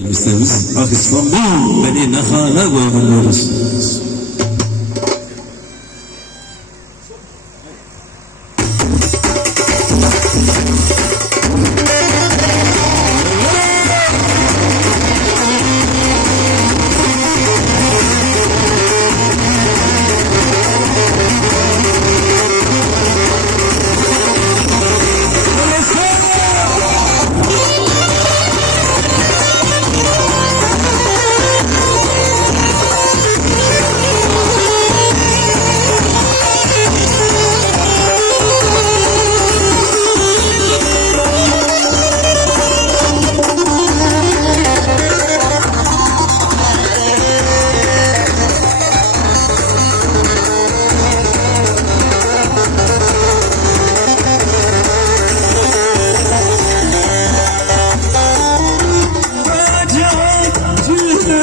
Listemiz Ak İstanbul beni ne hale koyuyoruz.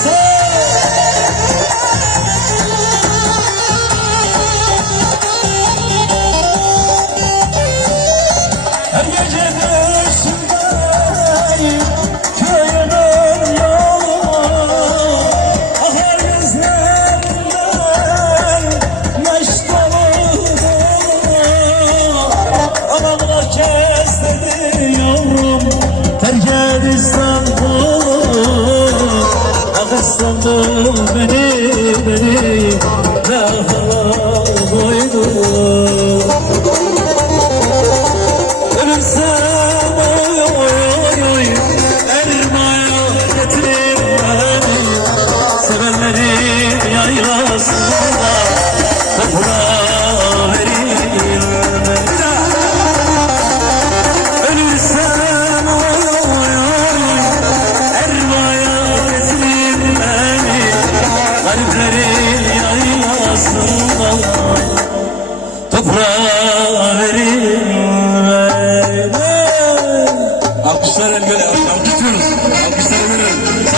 say İstanbul beni beni ne hala koydu Ölürsem oy oy oy Ermaya getir beni Sevenlerin yaylasında Kalplerin yaylasında Toprağa